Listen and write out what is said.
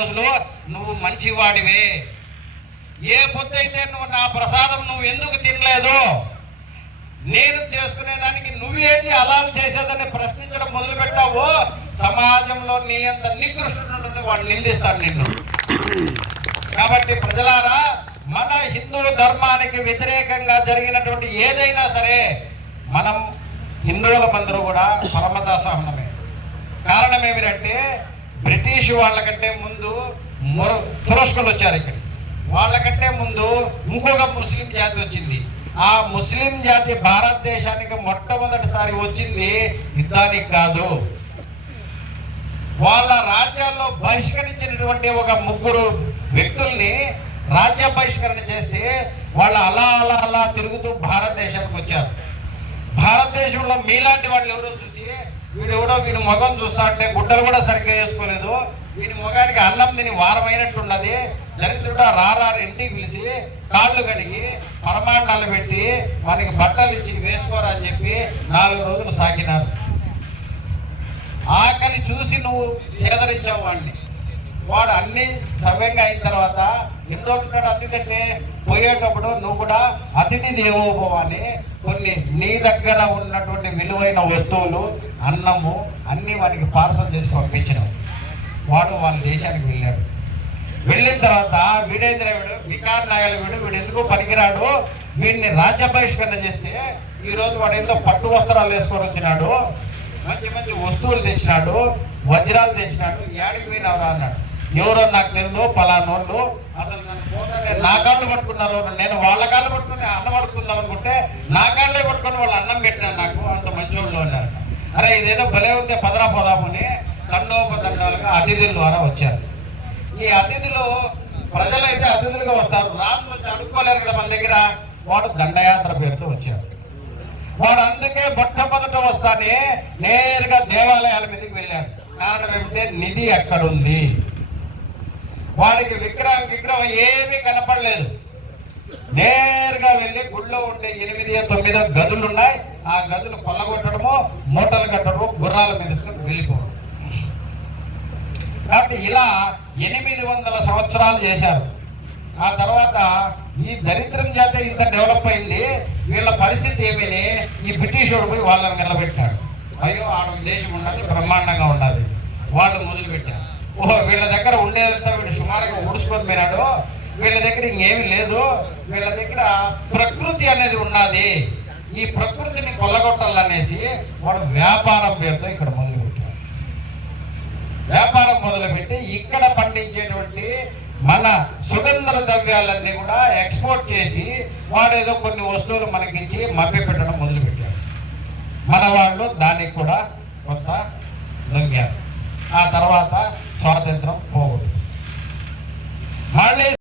రోజులు నువ్వు మంచివాడివే. ఏ పొద్దైతే నువ్వు నా ప్రసాదం నువ్వు ఎందుకు తినలేదు నేను చేసుకునేదానికి నువ్వేంది అలాలు చేసేదని ప్రశ్నించడం మొదలు పెట్టావు సమాజంలో నీ అంత నికృష్టుడు వాడు నిందిస్తాడు నిన్ను. కాబట్టి ప్రజలారా మన హిందూ ధర్మానికి వ్యతిరేకంగా జరిగినటువంటి ఏదైనా సరే మనం హిందువులమందరూ కూడా పరమతా సహనమే కారణం ఏమిటంటే బ్రిటిష్ వాళ్ళకంటే ముందు మొర తురస్కులు వచ్చారు ఇక్కడ. వాళ్ళకంటే ముందు ఇంకొక ముస్లిం జాతి వచ్చింది. ఆ ముస్లిం జాతి భారతదేశానికి మొట్టమొదటిసారి వచ్చింది యుద్ధానికి కాదు. వాళ్ళ రాజ్యాల్లో బహిష్కరించినటువంటి ఒక ముగ్గురు వ్యక్తుల్ని రాజ్య బహిష్కరణ చేస్తే వాళ్ళు అలా అలా అలా తిరుగుతూ భారతదేశానికి వచ్చారు. భారతదేశంలో మీలాంటి వాళ్ళు ఎవరో వీడు ఎవడో వీని మొగం చూస్తాంటే గుడ్డలు కూడా సరిగ్గా వేసుకోలేదు. వీని మొగానికి అన్నం తిని వారమైనట్టున్నది దరిద్రుడు రారారు ఇంటికి పిలిచి కాళ్ళు కడిగి పరమాండాలు పెట్టి వానికి బట్టలు ఇచ్చి వేసుకోరని చెప్పి నాలుగు రోజులు సాగినారు. ఆకలి చూసి నువ్వు సేదరించావు వాడిని వాడు అన్ని సవ్యంగా అయిన తర్వాత ఎన్నో ఉంటాడు అతిథంటే పోయేటప్పుడు నువ్వు కూడా అతిథి దేవోభవాన్ని కొన్ని నీ దగ్గర ఉన్నటువంటి విలువైన వస్తువులు అన్నము అన్నీ వానికి పార్సల్ చేసి పంపించినావు వాడు వాళ్ళ దేశానికి వెళ్ళాడు. వెళ్ళిన తర్వాత వీడేంద్ర వీడు వికార్ నాయల వీడు వీడు ఎందుకు పనికిరాడు? వీడిని రాజ్య బహిష్కరణ చేస్తే ఈరోజు వాడు ఏందో పట్టు వస్త్రాలు వేసుకొని వచ్చినాడు మంచి మంచి వస్తువులు తెచ్చినాడు వజ్రాలు తెచ్చినాడు ఏడికి పోయినావు అన్నాడు. ఎవరో నాకు తెలియదు పలానోళ్ళు అసలు నా కాళ్ళు పట్టుకున్నారు నేను వాళ్ళ కాళ్ళు పట్టుకుని అన్నం పట్టుకుందాం అనుకుంటే నా కాళ్ళే పట్టుకొని వాళ్ళు అన్నం పెట్టినారు నాకు. అంత మంచోళ్ళు అన్నారు అరే ఇదేదో భలే ఉంటే పదరా పోదామని తండోపతండాలుగా అతిథుల ద్వారా వచ్చారు. ఈ అతిథులు ప్రజలైతే అతిథులుగా వస్తారు. రాజు వచ్చి అడుక్కోలేరు కదా మన దగ్గర. వాడు దండయాత్ర పేరుతో వచ్చాడు. వాడు అందుకే మొట్టమొదట వస్తానే నేరుగా దేవాలయాల మీదకి వెళ్ళాడు. కారణం ఏమిటంటే నిధి ఎక్కడుంది వాడికి విగ్రహం విగ్రహం ఏమీ కనపడలేదు. నేరుగా వెళ్ళి గుళ్ళో ఉండే ఎనిమిది తొమ్మిదో గదులు ఉన్నాయి. ఆ గదులు కొల్లగొట్టడము మూటలు కట్టడము గుర్రాల మీద వెళ్ళిపోవడం. కాబట్టి ఇలా ఎనిమిది వందల సంవత్సరాలు చేశారు. ఆ తర్వాత ఈ దరిద్రం చేత ఇంత డెవలప్ అయింది. వీళ్ళ పరిస్థితి ఏమని ఈ బ్రిటిషోడు పోయి వాళ్ళని నిలబెట్టాడు. అయ్యో ఆడ దేశం ఉన్నది బ్రహ్మాండంగా ఉన్నది. వాళ్ళు మొదలుపెట్టారు. ఓహో వీళ్ళ దగ్గర ఉండేదంతా వీడు సుమారుగా ఊడ్చుకొని పోయినాడు. వీళ్ళ దగ్గర ఇంకేమీ లేదు. వీళ్ళ దగ్గర ప్రకృతి అనేది ఉన్నది. ఈ ప్రకృతిని కొల్లగొట్టాలనేసి వాడు వ్యాపారం పేరుతో ఇక్కడ మొదలుపెట్టాడు. వ్యాపారం మొదలుపెట్టి ఇక్కడ పండించేటువంటి మన సుగంధ ద్రవ్యాలన్నీ కూడా ఎక్స్పోర్ట్ చేసి వాడేదో కొన్ని వస్తువులు మనకిచ్చి మభ్య పెట్టడం మొదలుపెట్టారు మన వాళ్ళు దానికి కూడా కొంత లొంగారు ఆ తర్వాత స్వాతంత్రం.